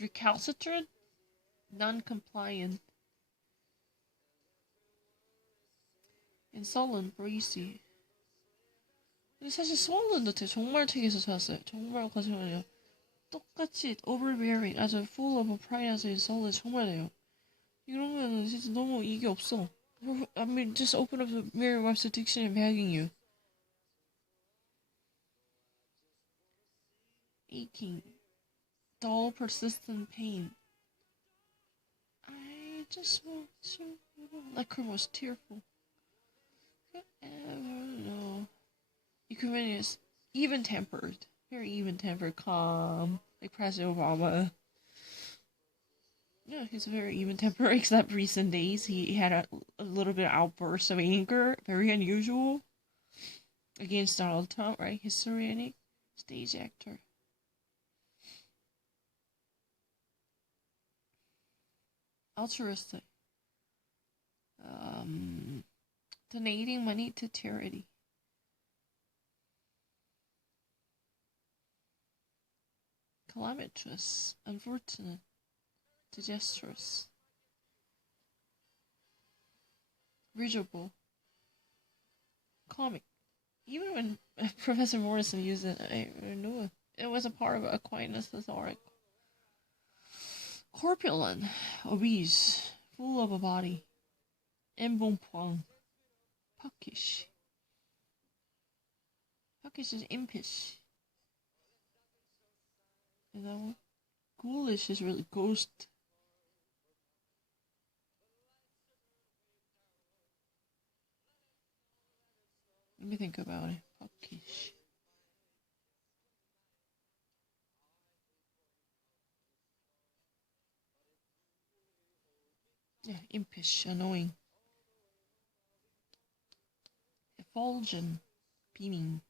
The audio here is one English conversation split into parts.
recalcitrant, non-compliant, insolent, breezy. 근데 사실 swollen도 정말 책에서 찾았어요. 정말 거짓말이에요. 똑같이 overbearing, 아주 full of pride, 아주 insolent 정말이에요. 이러면 진짜 너무 이게 없어. I mean, just open up the Merriam-Webster dictionary. I'm begging you. Aching, dull, persistent pain. I just want to. Lachrymose, tearful. No. Equanimous, even-tempered, very even-tempered, calm, like President Obama. Yeah, he's very even-tempered. Except recent days, he had a little bit of outburst of anger, very unusual, against Donald Trump, right? Histrionic stage actor. Altruistic. Donating money to charity. Calamitous, unfortunate, disastrous. Readable. Comic. Even when Professor Morrison used it, I knew it. It was a part of Aquinas' article. Corpulent, obese, full of a body. Embonpoint. Puckish. Puckish is impish. Is that one? Ghoulish is really ghost. Let me think about it. Puckish. Yeah, impish, annoying. Effulgent, beaming.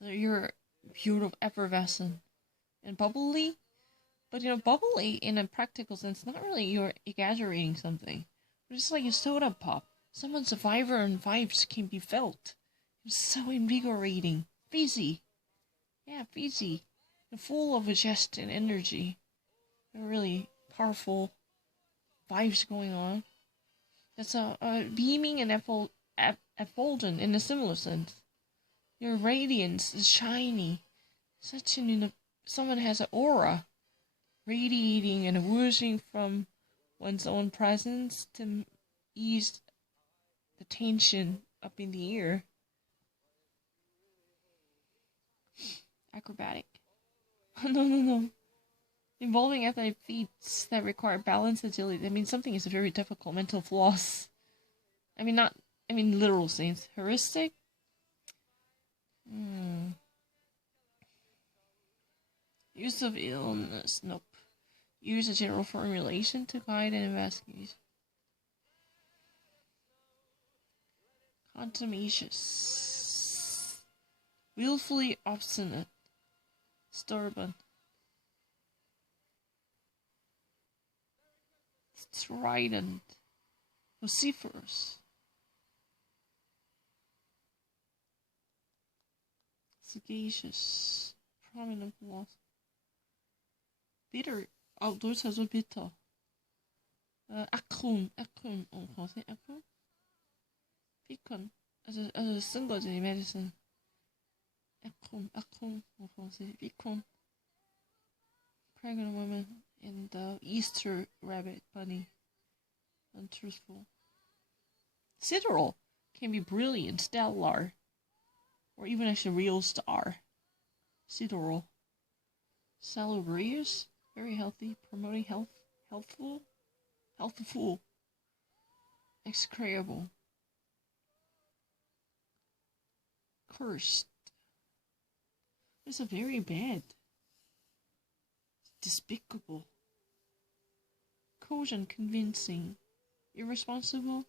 You're beautiful, effervescent, and bubbly. But bubbly in a practical sense, not really you're exaggerating something. But it's like a soda pop. Someone's vibrant and vibes can be felt. It's so invigorating. Fizzy. Yeah, fizzy. And full of a zest and energy. Really powerful vibes going on. That's a beaming and effulgent in a similar sense. Your radiance is shiny. Such an, someone has an aura. Radiating and whooshing from one's own presence to ease the tension up in the air. Acrobatic. No. Involving athletic feats that require balance, agility. That means something is very difficult. Mental floss. I mean literal sense. Heuristic? Use of illness. Nope. Use a general formulation to guide an investigation. Contumacious. Willfully obstinate. Stubborn. Strident. Vociferous. Sagacious. Prominent loss. Bitter. Outdoors has a bitter. Acroon. En français, acroon. Picon. 쓴 거지, medicine. Acroon en français. Picon. Pregnant woman and the Easter rabbit bunny. Untruthful. Sidereal can be brilliant, stellar, or even actually real star. Sidereal. Salubrious, very healthy, promoting health, healthful, execrable. Cursed. It's a very bad. Despicable. Cogent, convincing. Irresponsible.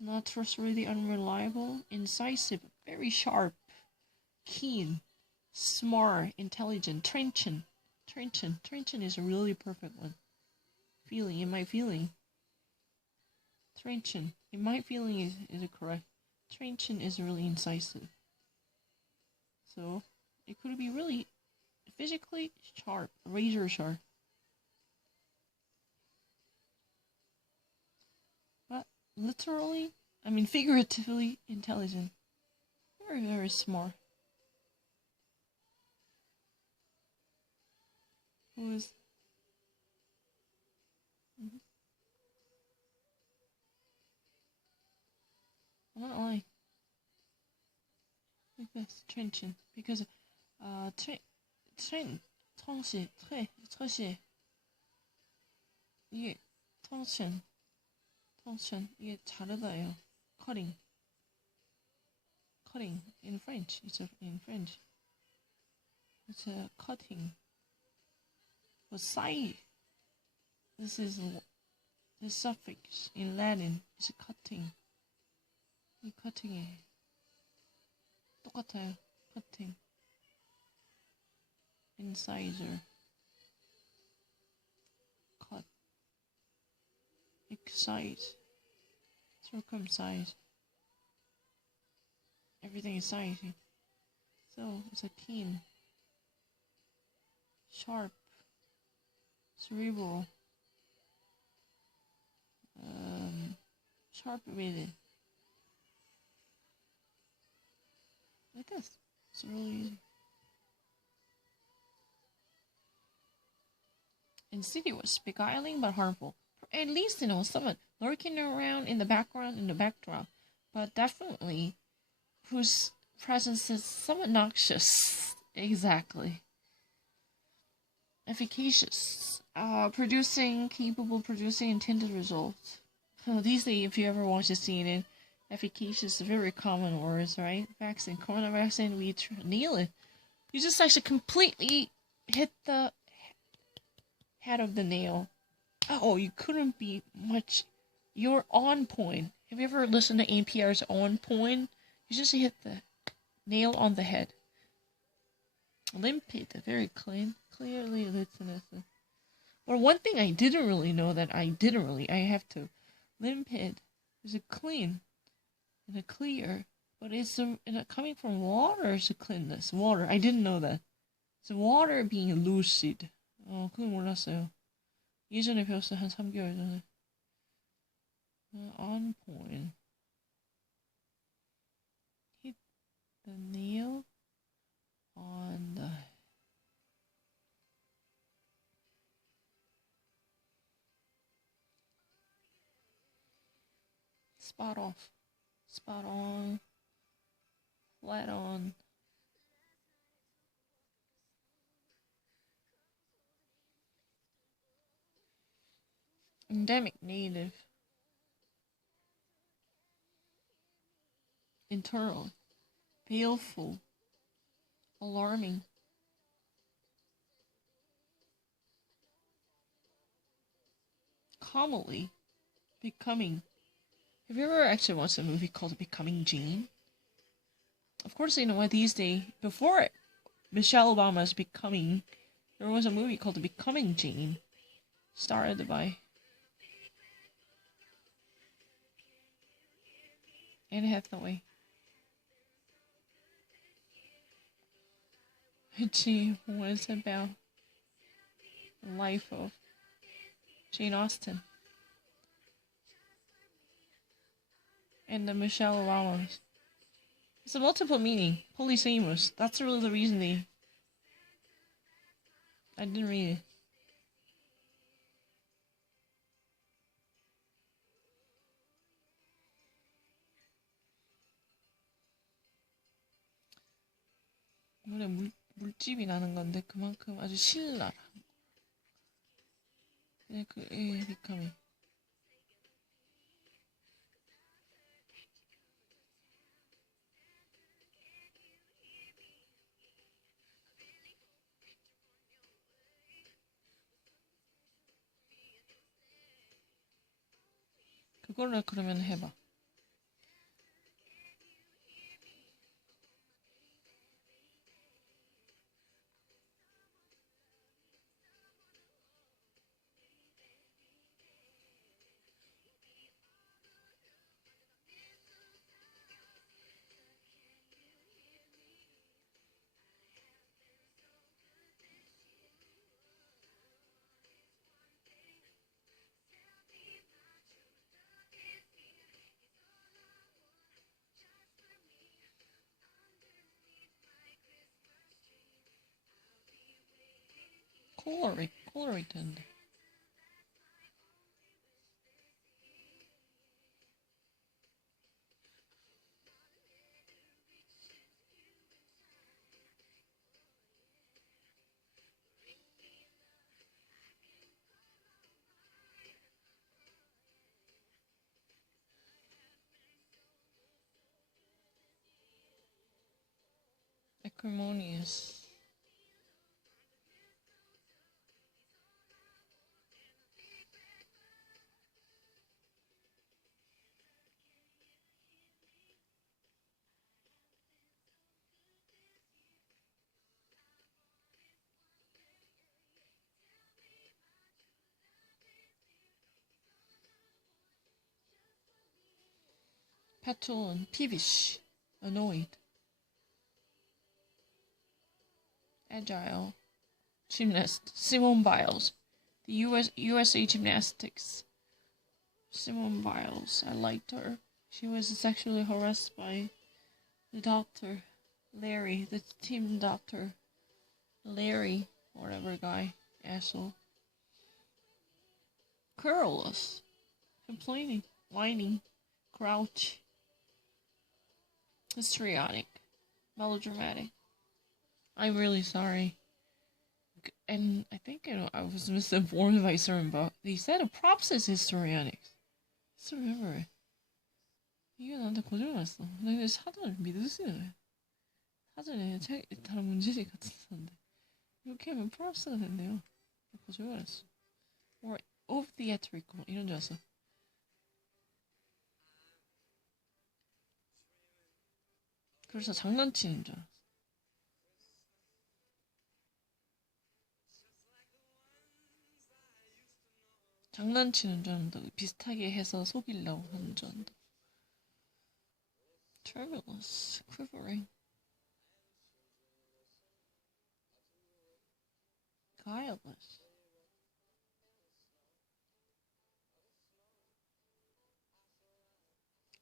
Not trustworthy, unreliable. Incisive, very sharp. Keen. Smart, intelligent. Trenchant is a really perfect one. Feeling, in my feeling. Trenchant, in my feeling is it correct? Trenchant is really incisive. So, it could be really physically sharp, razor sharp. But literally, I mean figuratively intelligent. Very, very smart. Who is... I'm not lying. Like this, tension. Because,特写, 이게, tension, 이게 자르다예요. Cutting. In French. In French. It's a cutting. But side, this is the suffix in Latin. It's cutting. 이 cutting이에요. 똑같아요. cutting. Incisor. cut. Excise. Circumcise. Everything is sizing. So it's a keen. Sharp. Cerebral. Sharp-witted. Like this. It's really easy. Insidious, beguiling but harmful. At least, someone lurking around in the background, in the backdrop. But definitely, whose presence is somewhat noxious. Exactly. Efficacious. Capable of producing intended results. These days, if you ever watch the CNN, efficacious is very common words, right? Vaccine, corona vaccine, we nail it. You just actually completely hit the head of the nail. Oh, you couldn't be much. You're on point. Have you ever listened to NPR's On Point? You just hit the nail on the head. Limpid, very clean, clearly listened. But one thing I didn't really know I have to. Limpid is a clean and a clear, but it's coming from water is a cleanness. Water, I didn't know that. So water being lucid. 그건 몰랐어요. 예전에 배웠어요. 한 3개월 전에. On point. Hit the nail on the... Spot off. Spot on. Flat on. Endemic, native. Internal. Baleful. Alarming. Commonly. Becoming. Have you ever actually watched a movie called Becoming Jane? Of course, these days, before Michelle Obama's Becoming, there was a movie called Becoming Jane, starred by Anne Hathaway. She was about the life of Jane Austen. And the Michelle Obama's. It's a multiple meaning. Polysemous. That's really the reason I didn't read it. 이번에 물집이 나는 건데 그만큼 아주 신랄한. 그냥 비카미. 그걸로 그러면 해봐. Coloriton. Acrimonious. Petulant, peevish, annoyed. Agile, gymnast, Simone Biles, the USA Gymnastics. Simone Biles, I liked her. She was sexually harassed by the doctor, Larry, the team doctor, Larry, whatever guy, asshole. Querulous, complaining, whining, grouch, histrionic, melodramatic. I'm really sorry. And I think I was misinformed by certain, but they said a props is histrionics. Just remember it. 이게 나한테 거짓말했어. 근데 사전을 믿으시는 거야. 사전에 다른 문제지 같은데 이렇게 하면 props가 된대요. 거짓말했어. Or of theatrical 이런 줄 알았어. 그래서 장난치는 줄 알았어. 장난치는 줄 알았는데 비슷하게 해서 속이려고 하는 줄 알았는데. Tremulous, quivering, guileless.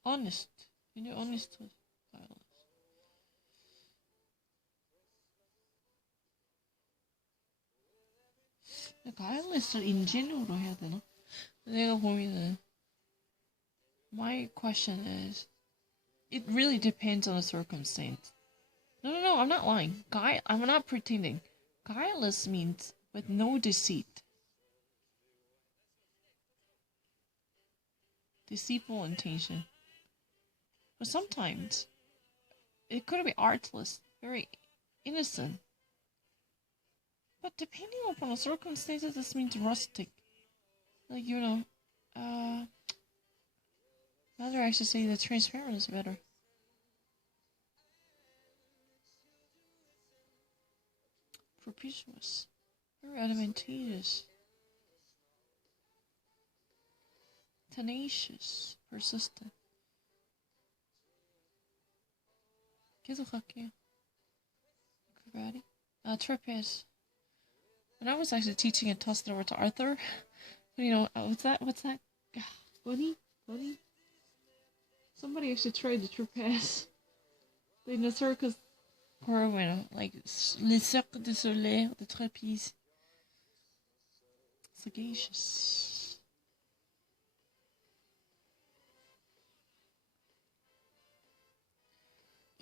Honest. You know, honest was guileless. guileless를 ingenu로 해야 되나? 내가 고민은. My question is, it really depends on the circumstance. No, I'm not lying. I'm not pretending. Guileless means with no deceit. Deceitful intention. But sometimes, it could be artless, very innocent. But depending upon the circumstances, this means rustic. Like, rather I should say that transparent is better. Propitious. Very advantageous. Tenacious. Persistent. 계속 할게요. Acrobatic. Trapeze. When I was actually teaching and tossed it over to Arthur, what's that? Bunny? Somebody actually tried the trapeze. In the circus, or like les cercles de soleil, the trapeze. Sagacious.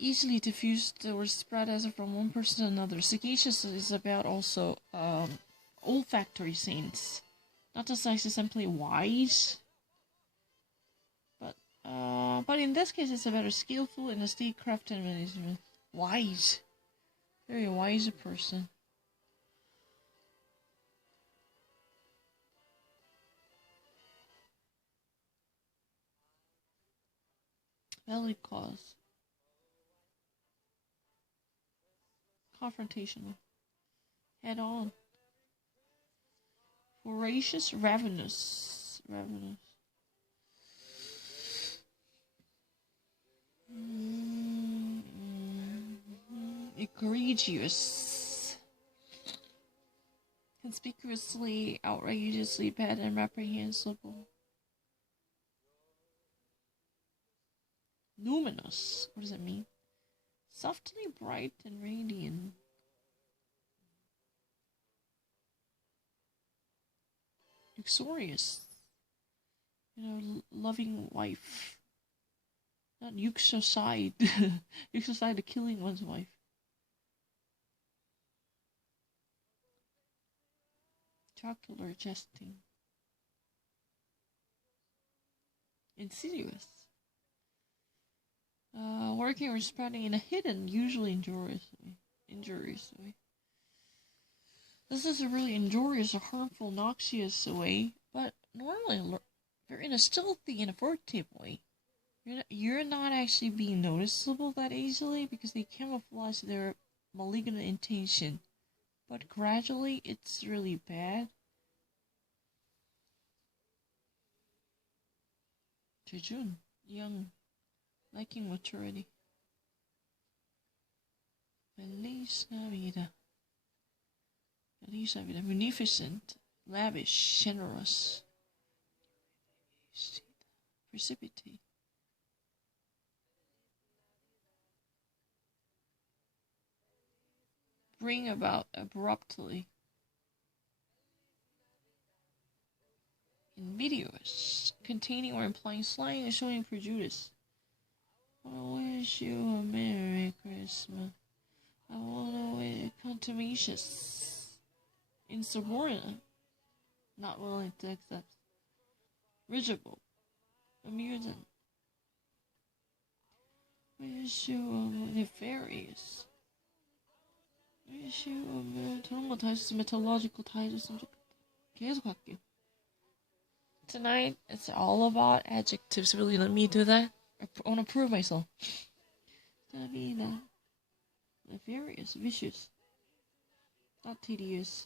Easily diffused or spread as from one person to another. Sagacious is about also olfactory sense. Not just like simply wise. But in this case it's about a skillful in a statecraft and management. Wise. Very wise person. Valid cause. Confrontational. Head on. Voracious, ravenous. Egregious. Conspicuously, outrageously bad and reprehensible. Luminous. What does it mean? Softly bright and radiant. Uxorious. Loving wife. Not Uxocide. Uxocide, the killing one's wife. Jocular jesting. Insidious. Working or spreading in a hidden, usually injurious way. This is a really injurious or harmful, noxious way, but normally they're in a stealthy and abortive way. You're not actually being noticeable that easily because they camouflage their malignant intention. But gradually, it's really bad. Jejun, young, lacking maturity. Feliz Navidad. Feliz Navidad. Munificent, lavish, generous. Precipitate. Bring about abruptly. Invidious, containing or implying slang and showing prejudice. I wish you a Merry Christmas. I wanna wish contumacious. Insubordinate, not willing to accept. Risible, amusing. Wish you a nefarious. wish you a 저런 거 다 했으면 mythological 다 해줬으면 좋겠다. 계속 할게요. Tonight, it's all about adjectives. Really, let me do that. I want to prove myself. Nefarious, vicious. Not tedious.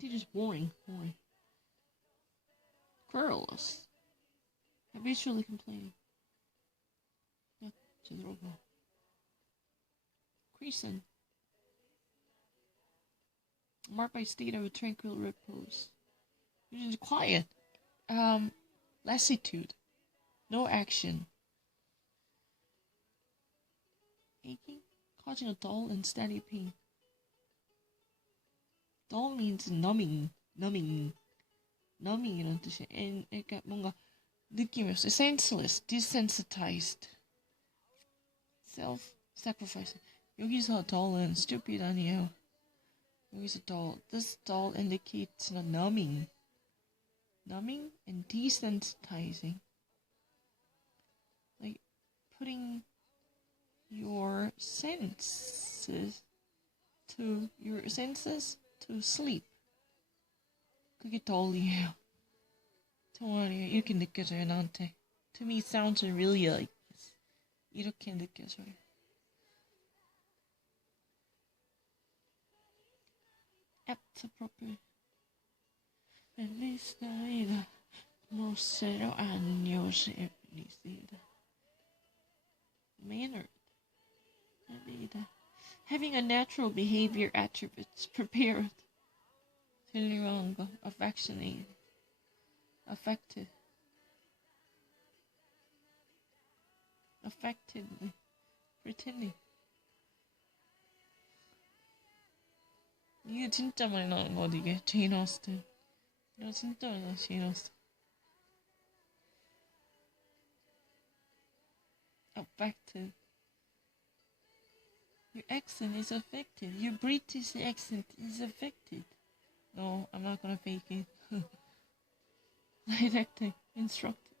Tedious, boring. Querulous. Habitually complaining. 제대로 봐. Crescent. Marked by state of a tranquil repose. Which is quiet. Lassitude. No action. Aching, causing a dull and steady pain. Dull means numbing. numbing이라는 뜻이에요. And 그러니까 뭔가 느낌이 없어요. Senseless, desensitized. Self-sacrificing. 여기서 dull은 stupid 아니에요. 여기서 dull. This dull indicates numbing. Numbing and desensitizing. Like putting your senses to sleep. 그게 dull이에요. 정말이에요. 이렇게 느껴져요, 나한테. To me, sounds really like this. 이렇게 느껴져요. Apt, appropriate. Feliz Navidad. Grosero años felicidad. Mannered. Navidad. Having a natural behavior attributes. Prepared. Turning wrong. Affectionate. Affected. Affectedly. Pretending. 이게 진짜 많이 나오는 거 이게 제인 오스틴. 이거 진짜 많이 나와 제인 오스틴. Affected. Your accent is affected. Your British accent is affected. No, I'm not gonna fake it. Didactic, instructive.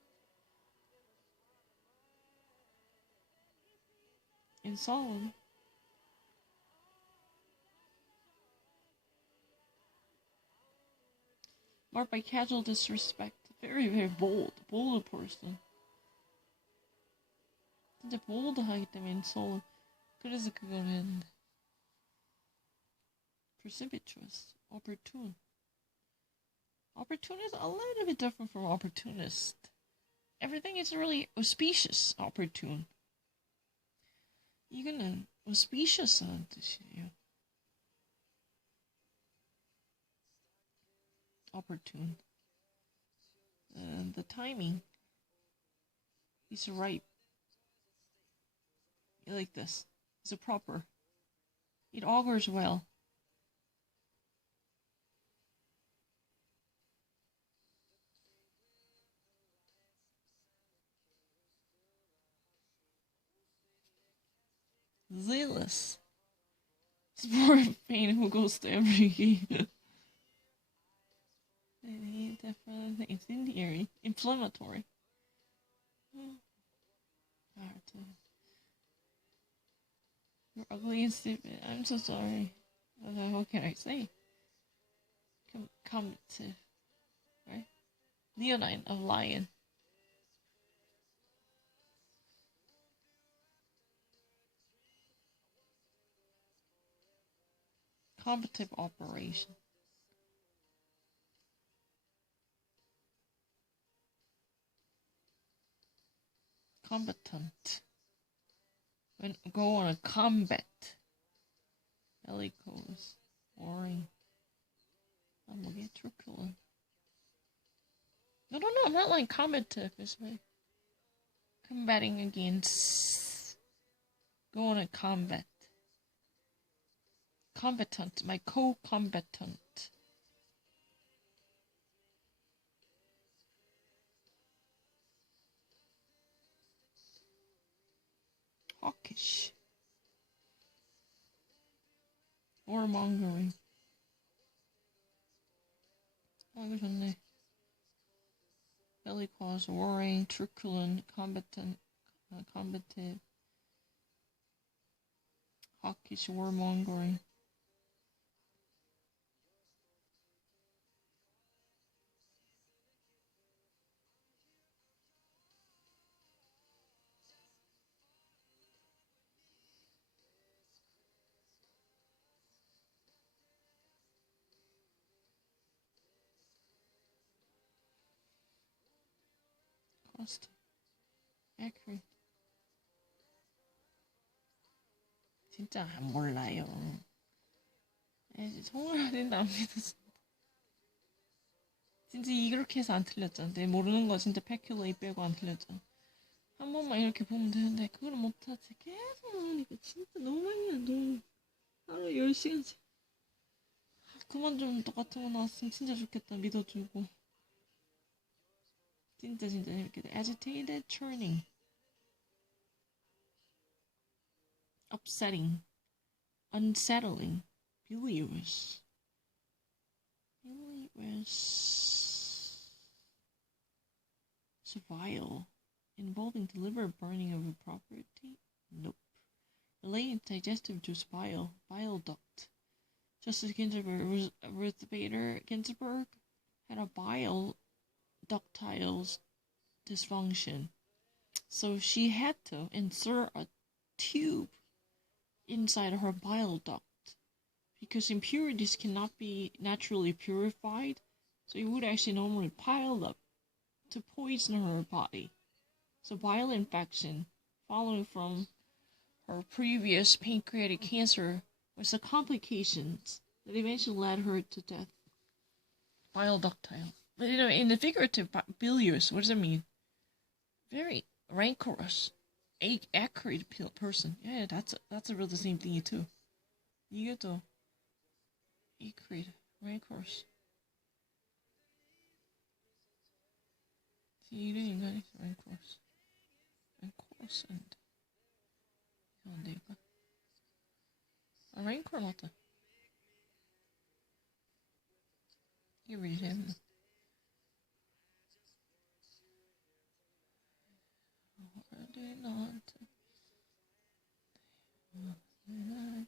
Insolent. Marked by casual disrespect. Very, very bold. Bold person. 진짜 bold하기 때문에 insolent. 그래서 그걸 했는데. Precipitous. Opportune. Opportune is a little bit different from opportunist. Everything is really auspicious, opportune. 이거는 auspicious한 뜻이에요. Opportune. The timing is right. Like this. It's a proper. It augurs well. Zealous. Sport pain who goes to every game. Definitely incendiary. Inflammatory. You're ugly and stupid. I'm so sorry. What can I say? Combative. Right? Leonine of Lion. Combative operation. Combatant. When go on a combat. Bellicose. Warring. I'm gonna get truculent. No, I'm not like combative. It's like combating against. Go on a combat. Combatant. My co-combatant. Hawkish. Warmongering. 이거 좋네. Belly claws, warring, truculent, combatant, combative, hawkish, warmongering. Cost. Accurate. 진짜 몰라요. 정말 안 믿었어. 진짜 이렇게 해서 안 틀렸잖아. 내 모르는 거 진짜 패큘레이 빼고 안 틀렸잖아. 한 번만 이렇게 보면 되는데 그걸 못하지. 계속 나오니까 진짜 너무 많이 해. 너무 하루 10시간씩. 그만 좀 똑같은 거 나왔으면 진짜 좋겠다. 믿어주고. 진짜 재밌게 돼. Agitated, churning. Upsetting. Unsettling. Bilious. Vile. Involving deliberate burning of a property? Nope. Related digestive juice bile. Bile duct. Justice Ginsburg, Ruth Bader Ginsburg had a bile ductile dysfunction. So she had to insert a tube inside her bile duct because impurities cannot be naturally purified, so it would actually normally pile up to poison her body. So bile infection following from her previous pancreatic cancer was the complications that eventually led her to death. Bile ductile. But in the figurative, bilious, what does it mean? Very rancorous, acrid person. Yeah, that's a real the same thing too. 이게 또 acrid, rancorous. 이런 인간이 rancorous, and 이상한데 이거. rancor 맞다. 이게 왜 이래?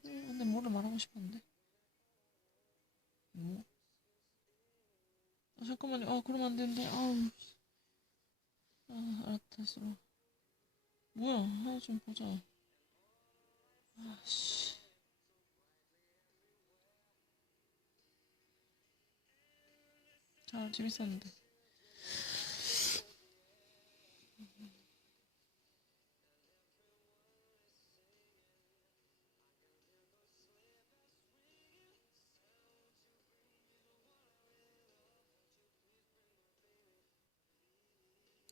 근데 뭐를 말하고 싶었는데? 뭐? 잠깐만요. 그러면 안 되는데. 알았다, 했어. 뭐야? 하나 좀 보자. 씨. 자, 재밌었는데.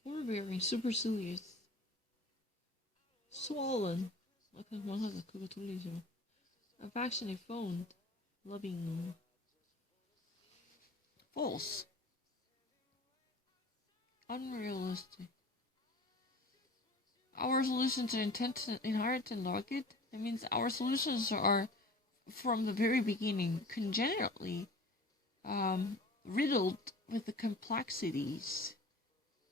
Overbearing, supercilious, swollen. 그만 하자. 그거 돌리지 마. Affectionate, fond, loving. False. Unrealistic. Our solution to inherent and rugged, That means our solutions are, from the very beginning, congenitally riddled with the complexities.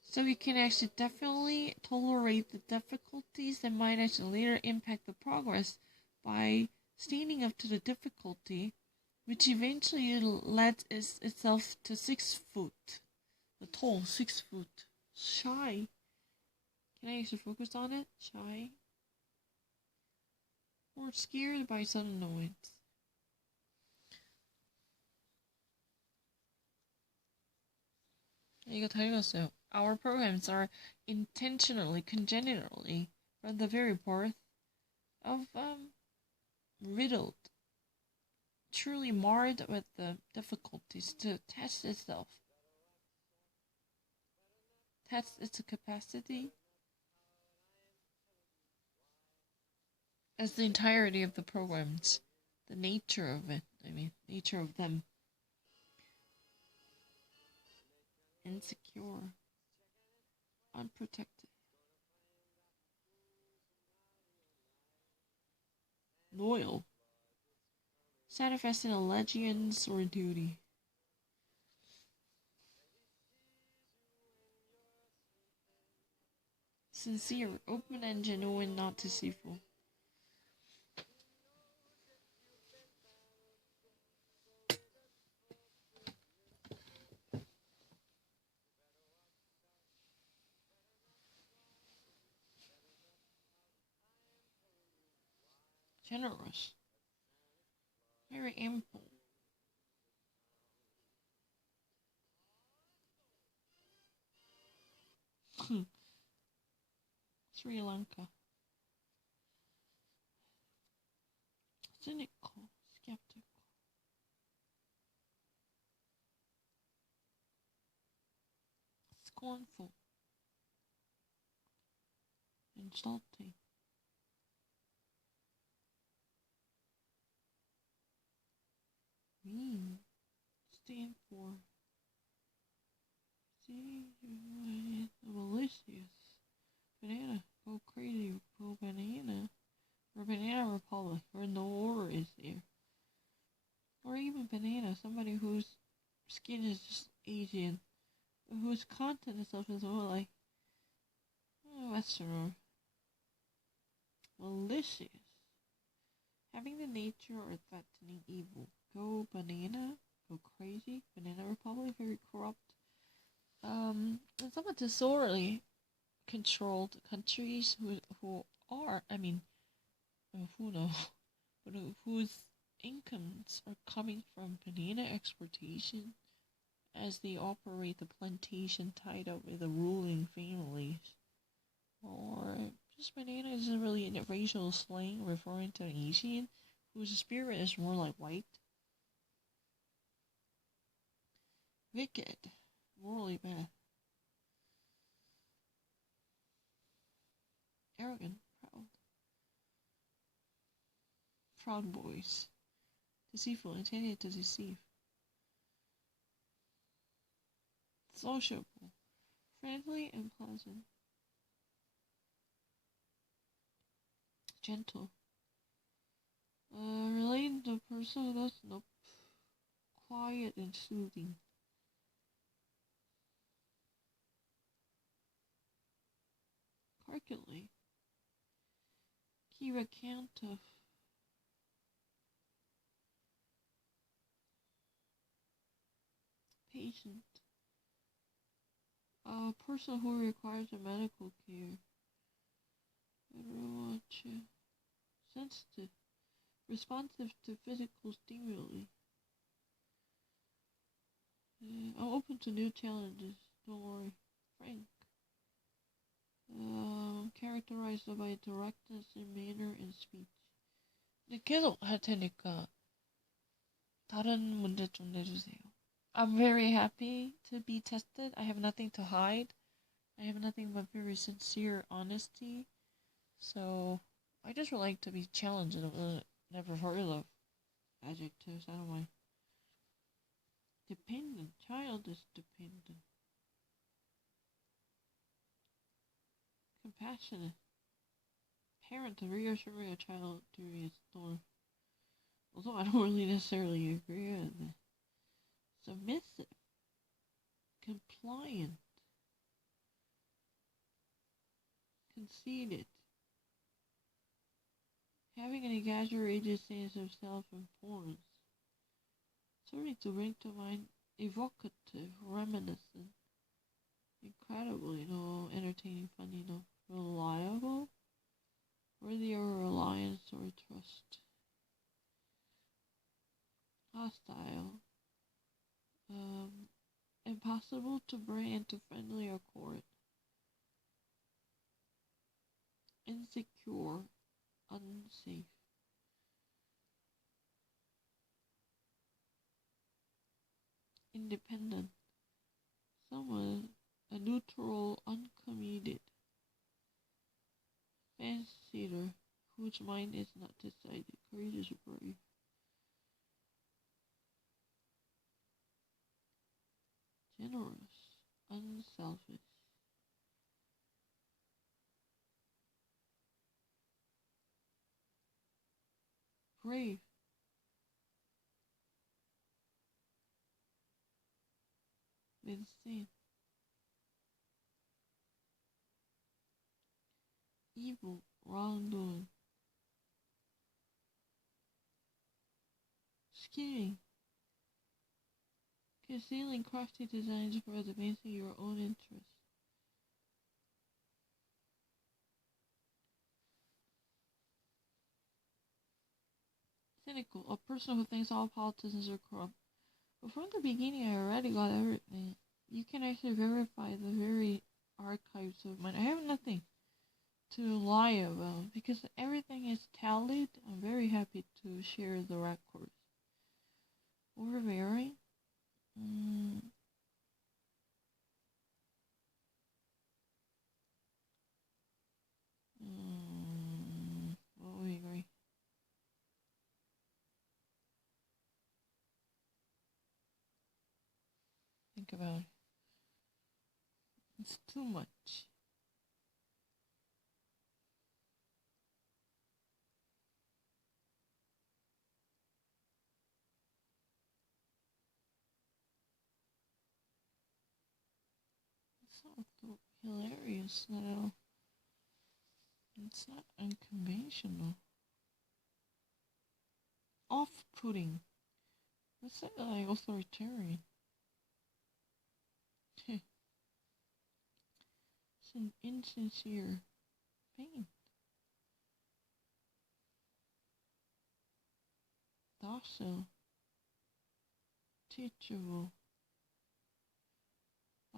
So we can actually definitely tolerate the difficulties that might actually later impact the progress by standing up to the difficulty, which eventually led itself to 6 foot. The tall 6 foot. Shy. Can I actually focus on it? Shy. Or scared by sudden noise. 이거 다 읽었어요. Our programs are intentionally, congenitally, from the very birth of riddled, truly marred with the difficulties to test itself, test its capacity, as the entirety of the programs, the nature of it, nature of them. Insecure, unprotected, loyal, satisfying allegiance or duty. Sincere, open and genuine, not deceitful. Generous, very ample. Sri Lanka. Cynical, skeptical. Scornful. Insulting. Mean. Stand for. Malicious. Banana. Go crazy. Go banana. Or Banana Republic. Where no order is there. Or even Banana. Somebody whose skin is just Asian. Whose content itself is more like Westerner. Malicious. Having the nature or threatening evil. Go banana. Go crazy. Banana Republic. Very corrupt. And somewhat disorderly controlled countries who are, who knows, but whose incomes are coming from banana exportation as they operate the plantation tied up with the ruling families. Or just banana isn't really a racial slang referring to an Asian whose spirit is more like white. Wicked. Morally bad. Arrogant. Proud. Proud boys. Deceitful. Intended to deceive. Sociable. Friendly and pleasant. Gentle. Relating to a person that's nope. Quiet and soothing. Calculate. Keep account of. Patient. A person who requires a medical care. Very much sensitive. Responsive to physical stimuli. I'm open to new challenges. Don't worry. Frank. Characterized by directness in manner and speech. 근데 계속 할 테니까 다른 문제 좀 내주세요. I'm very happy to be tested. I have nothing to hide. I have nothing but very sincere honesty. So I just would like to be challenged. Never heard of adjectives. I don't mind. Dependent. Child is dependent. Compassionate. parent to reassuring a child during a storm. Although I don't really necessarily agree with it. Submissive, compliant, conceited, having an exaggerated sense of self-importance, certainly to bring to mind evocative, reminiscent, incredible, entertaining, funny, reliable, worthy of reliance or trust, hostile, impossible to bring into friendly accord, insecure, unsafe. Independent, someone, a neutral, uncommitted, fancier, whose mind is not decided, courageous, brave. Generous, unselfish. Brave, insane. Evil, wrongdoing. Scheming, concealing crafty designs for advancing your own interests. Cynical, a person who thinks all politicians are corrupt. But from the beginning, I already got everything. You can actually verify the very archives of mine. I have nothing to lie about because everything is tallied. I'm very happy to share the records. Overbearing? Mm, well, we agree. Think about it. It's too much. It's not hilarious at all. It's not unconventional. Off-putting. Let's say like authoritarian. It's an insincere pain. Docile. Teachable.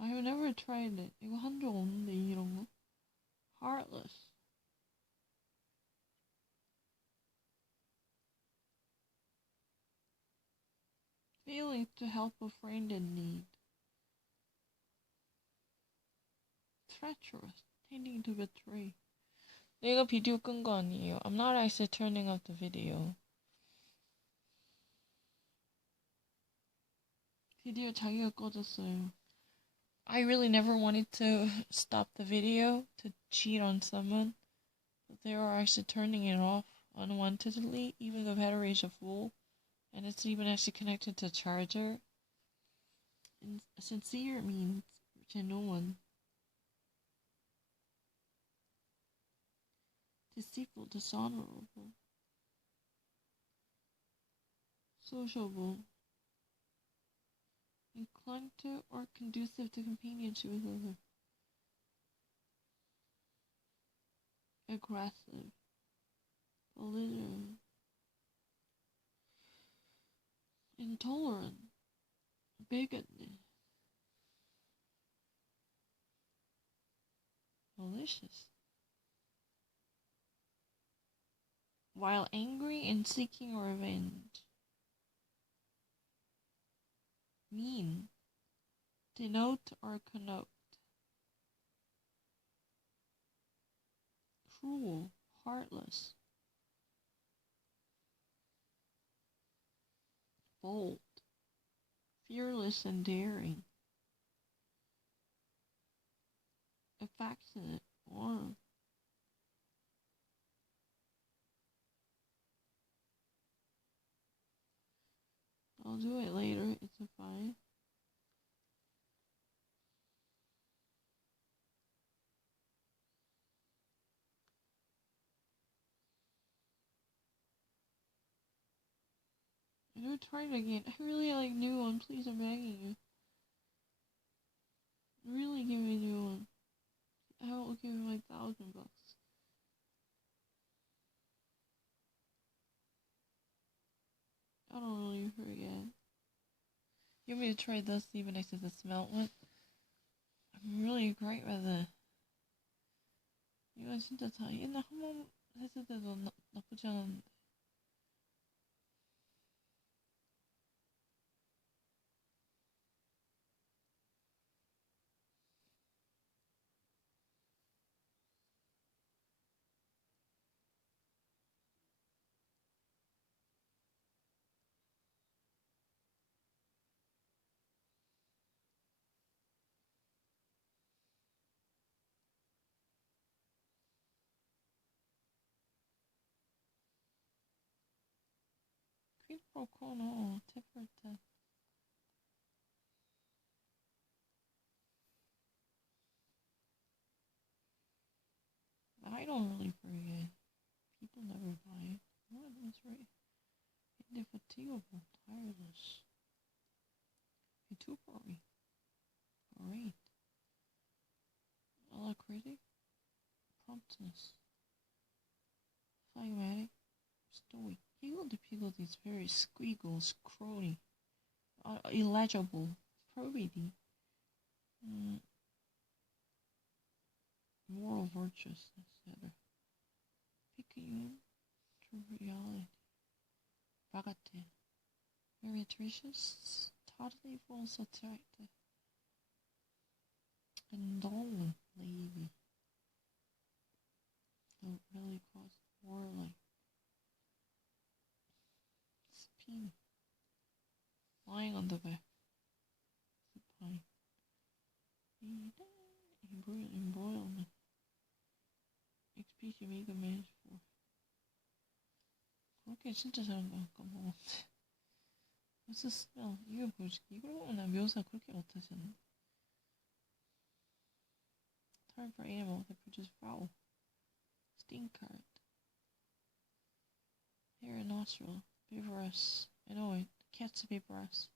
I have never tried it. 이거 한 적 없는데 이런 거. Heartless. Failing to help a friend in need. Treacherous. Tending to betray. 내가 비디오 끈 거 아니에요. I'm not actually turning off the video. 비디오 자기가 꺼졌어요. I really never wanted to stop the video to cheat on someone, but they are actually turning it off unwantedly, even though the battery is full, and it's even actually connected to a charger. And sincere means genuine. Deceitful, dishonorable. Sociable. Inclined to or conducive to companionship with others. Aggressive. Belligerent. Intolerant. Bigoted. Malicious. While angry and seeking revenge. Mean. Denote or connote. Cruel. Heartless. Bold. Fearless and daring. Affectionate. Warm. I'll do it later. It's fine. I don't try it again. I really like new one. Please, I'm begging you. Really give me a new one. I will give you my $1,000. I don't really forget. You want me to try this even if the smell one? I'm really great with it. 이건 진짜 다 옛날 한 번 했을 때도 나쁘지 않았는데. 퀵 프로 코너 테프트. I don't really forget. People never buy it. What was right? Indefatigable, tireless. Vituperi. Great. Alacrity. Promptness. Phlegmatic. Stoic. Higgledy-piggledy is very squeagle, scrawny. Illegible. Probity. Moral virtuousness. Picayune. Triviality. Bagatelle. Meretricious. Totally false attractive. Indolent. Lazy. Don't really cause warlike. Spin. Lying on the back. Supine. Embroilment. XP Mega Man 4. 그렇게 진짜 잘한 거 까먹었네. What's the smell? 이거 보여줄게. 이걸 보면 나 묘사 그렇게 못하지 않나? Term for animal that produce fowl. Stinkard. Hair and nostril. Vivorous. I know it. Cat's a vivorous.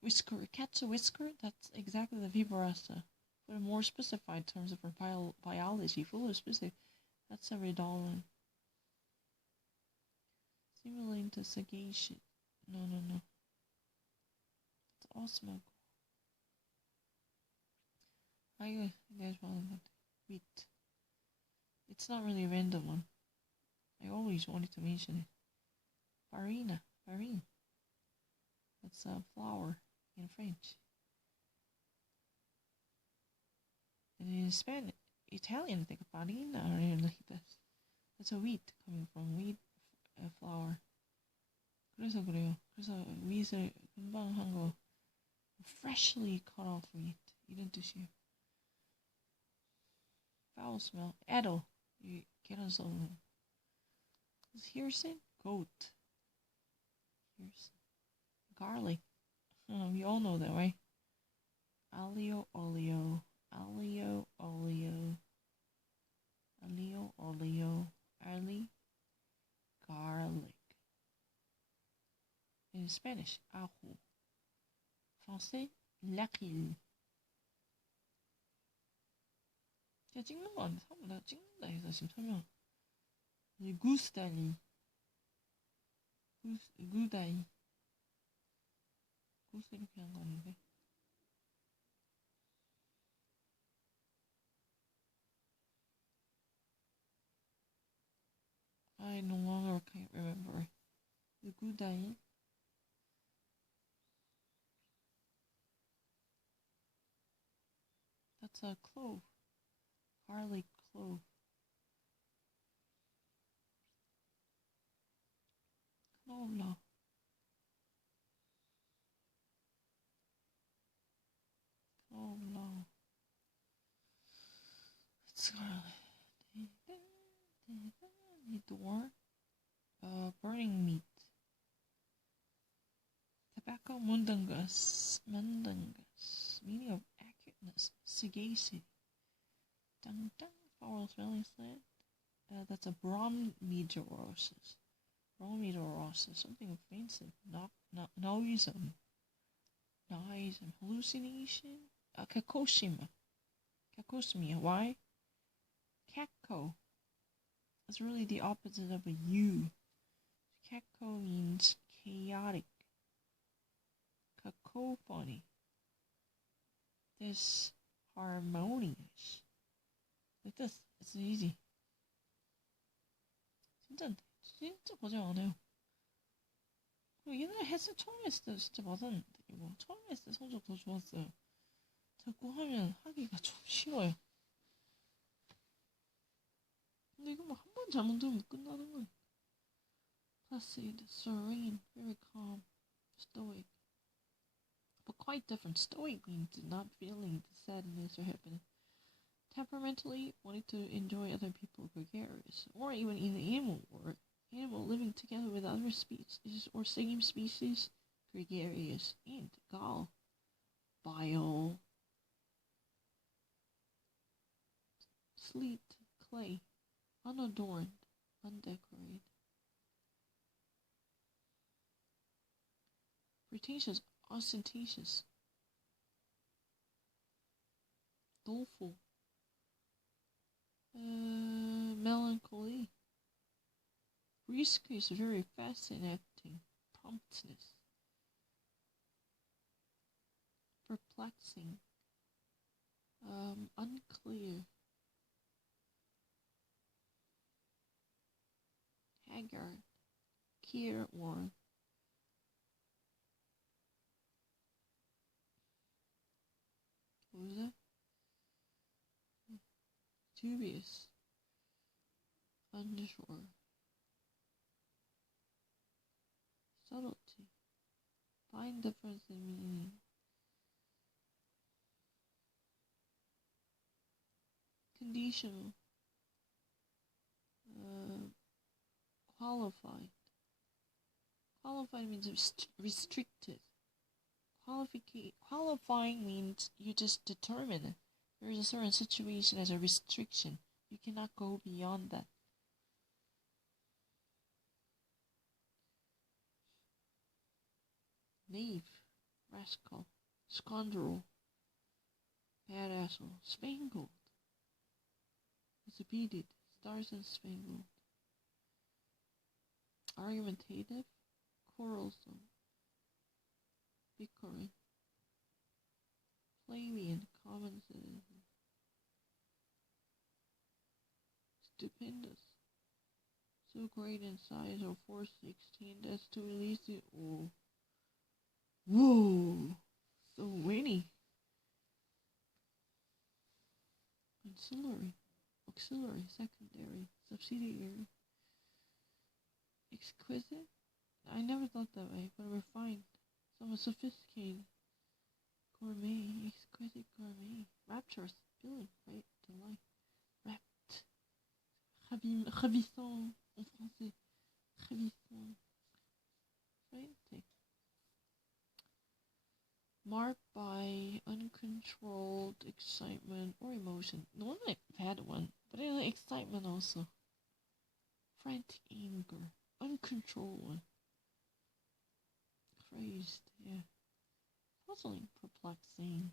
Whisker. Cat's a whisker? That's exactly the vivoressa. But in more specified terms of her biology, full of specific. That's a redolent. Simulating to sagation. No. It's all smoke. I guess wheat. It's not really a random one. I always wanted to mention it. Farina. That's a flour in French. And in Spanish, Italian, I think farina or anything like this. That's a wheat coming from wheat flour. 그래서 그래요. 그래서 wheat을 금방 한 거 freshly cut off wheat 이런 뜻이에요. Foul smell. Edel. You get on something. Is Hirson? Goat. Hirson. Garlic. We all know that, right? Alio olio. Garlic. In Spanish, ajo. Français, l'aquil. 제가 찍는 거 아니야? 내가 찍는다 해서 지금 설명. 구스다니. 구다이. 구스 이렇게 한 거 아닌데? I no longer can't remember. The Gudai. That's a clove. Garlic clove. Knoblauch. It's garlic. Door. Burning meat. Becca Mundungus. Mundungus. Meaning of accurateness. Sagacity. Dun dun. Foul smelling slant. That's a bromidorosis. Bromidorosis. Something offensive. Noisome. Noisome. Hallucination. Kakoshima. Kakosmia. Why? Kakko. It's really the opposite of a U. Kakko means chaotic. Cacophony. Disharmonious. Like this. It's easy. 진짜 고생 안 해요. 그리고 옛날에 헬스 처음 했을 때 진짜 맞았는데 이거 처음 했을 때 성적 더 좋았어요. 자꾸 하면 하기가 좀 싫어요. 근데 이거 뭐 한 번 잘못 들으면 끝나는 거예요. Placid, serene, very calm, stoic. But quite different. Stoic means not feeling the sadness or happiness. Temperamentally, wanting to enjoy other people, gregarious, or even in the animal world, animal living together with other species or same species, gregarious, and gall, bile, sleet, clay, unadorned, undecorated, pretentious, ostentatious, doleful, melancholy. Risk is very fascinating, promptness, perplexing, unclear, haggard, careworn, what was that? Dubious, unsure, subtlety, fine difference in meaning, conditional, qualified. Qualified means restricted. Qualifying means you just determine there is a certain situation as a restriction. You cannot go beyond that. Knave, rascal, scoundrel, badassle, spangled, disobedient, stars and spangled, argumentative, quarrelsome, bickering, plebeian, common citizen, stupendous, so great in size or force extend as to release it. Oh, whoa, so many. Ancillary, auxiliary, secondary, subsidiary, exquisite. I never thought that way, but refined, somewhat sophisticated, gourmet, exquisite gourmet, rapturous, feeling, right, delight, rapt, ravissant en français, ravissant, frantic, marked by uncontrolled excitement or emotion. Normally I've had one, but it's excitement also. Frantic anger, uncontrolled one. Crazed, yeah. Puzzling, perplexing.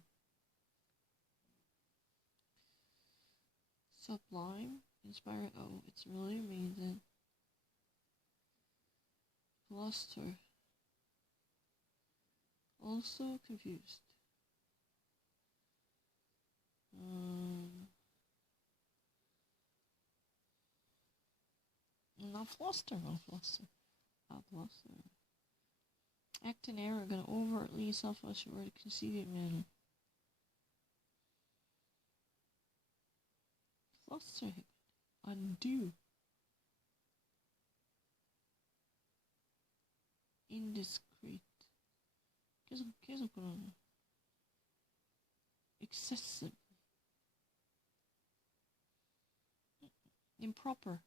Sublime, inspiring. Oh, it's really amazing. Fluster. Also confused. Not fluster, not fluster. Not fluster. Act in arrogant, overtly self-assured, conceited manner. Fluster, undo. Indiscreet. 계속 그러네. Excessive. Improper.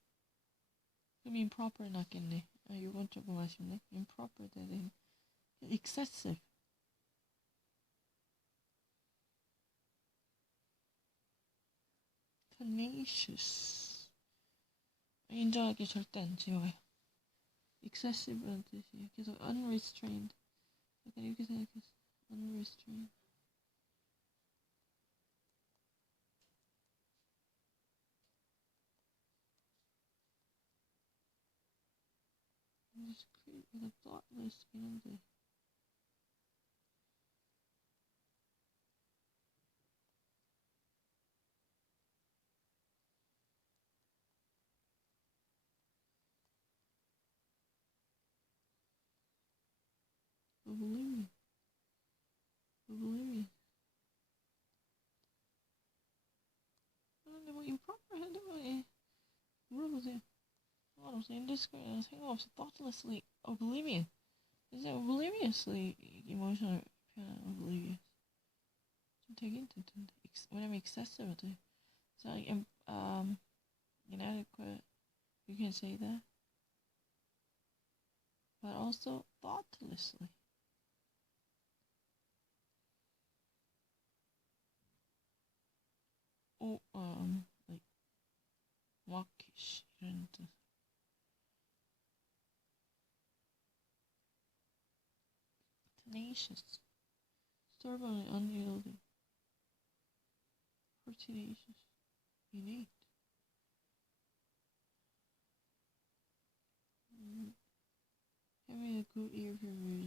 그럼 improper 낫겠네. 이건 조금 아쉽네. improper 되는 excessive. Tenacious. 인정하기 절대 안 지워요. excessive라는 뜻이에요. 계속 unrestrained. 약간 이렇게 생각했어. unrestrained. 약간 thoughtless긴 한데. oblivion. oblivion. 근데 뭐 improper 해도 뭐 물어보세요. 상관없어. indiscriminate 생각 없이 thoughtlessly oblivion. 이제 obliviously emotional 표현 oblivious. 좀 되긴 될 텐데. 왜냐면 excessive도. So inadequate. You can say that. But also thoughtlessly. Or like mawkish 이런 뜻. Tenacious. Stubborn and unyielding. Pertinacious. Innate. Having a good ear for music.